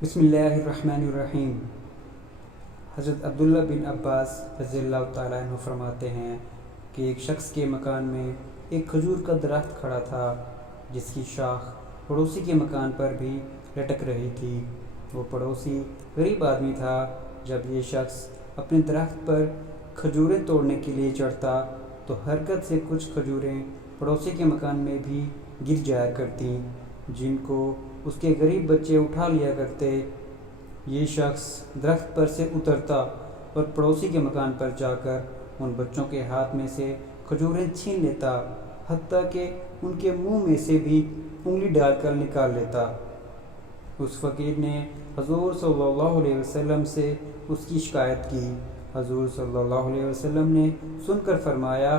بسم اللہ الرحمن الرحیم۔ حضرت عبداللہ بن عباس رضی اللہ تعالیٰ عنہ فرماتے ہیں کہ ایک شخص کے مکان میں ایک کھجور کا درخت کھڑا تھا جس کی شاخ پڑوسی کے مکان پر بھی لٹک رہی تھی۔ وہ پڑوسی غریب آدمی تھا۔ جب یہ شخص اپنے درخت پر کھجوریں توڑنے کے لیے چڑھتا تو حرکت سے کچھ کھجوریں پڑوسی کے مکان میں بھی گر جایا کرتیں، جن کو اس کے غریب بچے اٹھا لیا کرتے۔ یہ شخص درخت پر سے اترتا اور پڑوسی کے مکان پر جا کر ان بچوں کے ہاتھ میں سے کھجوریں چھین لیتا، حتیٰ کہ ان کے منہ میں سے بھی انگلی ڈال کر نکال لیتا۔ اس فقیر نے حضور صلی اللہ علیہ وسلم سے اس کی شکایت کی۔ حضور صلی اللہ علیہ وسلم نے سن کر فرمایا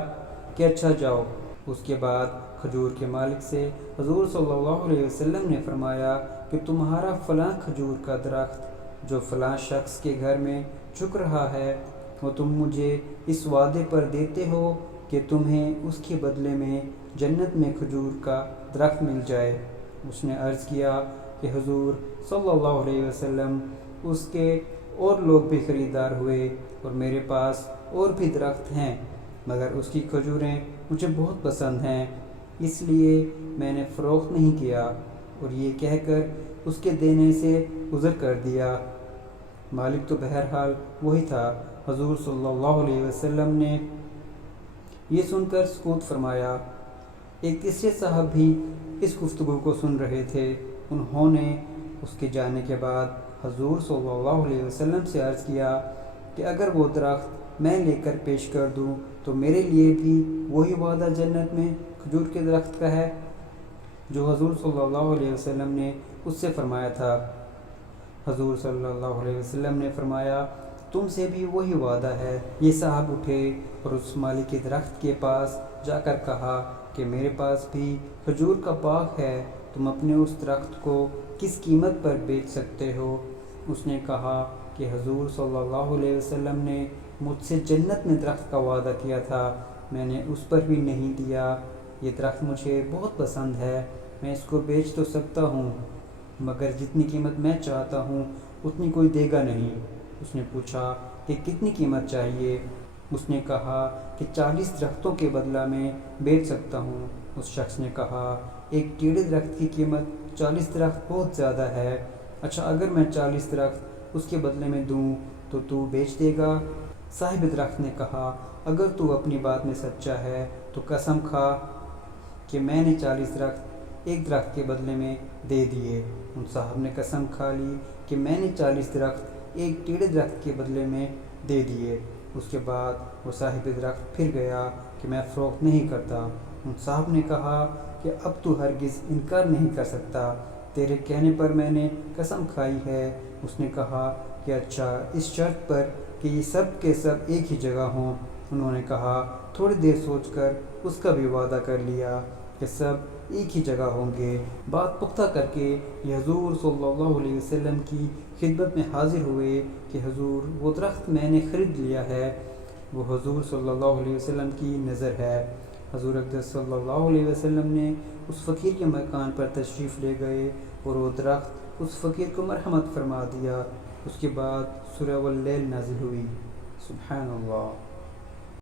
کہ اچھا جاؤ۔ اس کے بعد کھجور کے مالک سے حضور صلی اللہ علیہ وسلم نے فرمایا کہ تمہارا فلاں کھجور کا درخت جو فلاں شخص کے گھر میں جھک رہا ہے، وہ تم مجھے اس وعدے پر دیتے ہو کہ تمہیں اس کے بدلے میں جنت میں کھجور کا درخت مل جائے۔ اس نے عرض کیا کہ حضور صلی اللہ علیہ وسلم، اس کے اور لوگ بھی خریدار ہوئے اور میرے پاس اور بھی درخت ہیں، مگر اس کی کھجوریں مجھے بہت پسند ہیں، اس لیے میں نے فروخت نہیں کیا، اور یہ کہہ کر اس کے دینے سے گزر کر دیا۔ مالک تو بہرحال وہی تھا۔ حضور صلی اللہ علیہ وسلم نے یہ سن کر سکوت فرمایا۔ ایک تیسرے صاحب بھی اس گفتگو کو سن رہے تھے۔ انہوں نے اس کے جانے کے بعد حضور صلی اللہ علیہ وسلم سے عرض کیا کہ اگر وہ درخت میں لے کر پیش کر دوں تو میرے لیے بھی وہی وعدہ جنت میں کھجور کے درخت کا ہے جو حضور صلی اللہ علیہ وسلم نے اس سے فرمایا تھا۔ حضور صلی اللہ علیہ وسلم نے فرمایا تم سے بھی وہی وعدہ ہے۔ یہ صاحب اٹھے اور اس مالک کے درخت کے پاس جا کر کہا کہ میرے پاس بھی کھجور کا باغ ہے، تم اپنے اس درخت کو کس قیمت پر بیچ سکتے ہو؟ اس نے کہا کہ حضور صلی اللہ علیہ وسلم نے مجھ سے جنت میں درخت کا وعدہ کیا تھا، میں نے اس پر بھی نہیں دیا۔ یہ درخت مجھے بہت پسند ہے، میں اس کو بیچ تو سکتا ہوں، مگر جتنی قیمت میں چاہتا ہوں اتنی کوئی دے گا نہیں۔ اس نے پوچھا کہ کتنی قیمت چاہیے؟ اس نے کہا کہ 40 درختوں کے بدلہ میں بیچ سکتا ہوں۔ اس شخص نے کہا ایک ٹیڑے درخت کی قیمت 40 درخت بہت زیادہ ہے، اچھا اگر میں 40 درخت اس کے بدلے میں دوں تو بیچ دے گا؟ صاحب درخت نے کہا اگر تو اپنی بات میں سچا ہے تو قسم کھا کہ میں نے 40 درخت ایک درخت کے بدلے میں دے دیے۔ ان صاحب نے قسم کھا لی کہ میں نے 40 درخت ایک ٹیڑے درخت کے بدلے میں دے دیے۔ اس کے بعد وہ صاحب درخت پھر گیا کہ میں فروخت نہیں کرتا۔ ان صاحب نے کہا کہ اب تو ہرگز انکار نہیں کر سکتا، تیرے کہنے پر میں نے قسم کھائی ہے۔ اس نے کہا کہ اچھا اس شرط پر کہ یہ سب کے سب ایک ہی جگہ ہوں۔ انہوں نے کہا تھوڑی دیر سوچ کر اس کا بھی وعدہ کر لیا کہ سب ایک ہی جگہ ہوں گے۔ بات پختہ کر کے یہ حضور صلی اللہ علیہ وسلم کی خدمت میں حاضر ہوئے کہ حضور وہ درخت میں نے خرید لیا ہے۔ وہ حضور صلی اللہ علیہ وسلم کی نظر ہے۔ حضور اقدس صلی اللہ علیہ وسلم نے اس فقیر کے مکان پر تشریف لے گئے اور وہ درخت اس فقیر کو مرحمت فرما دیا۔ اس کے بعد سورہ واللیل نازل ہوئی۔ سبحان اللہ۔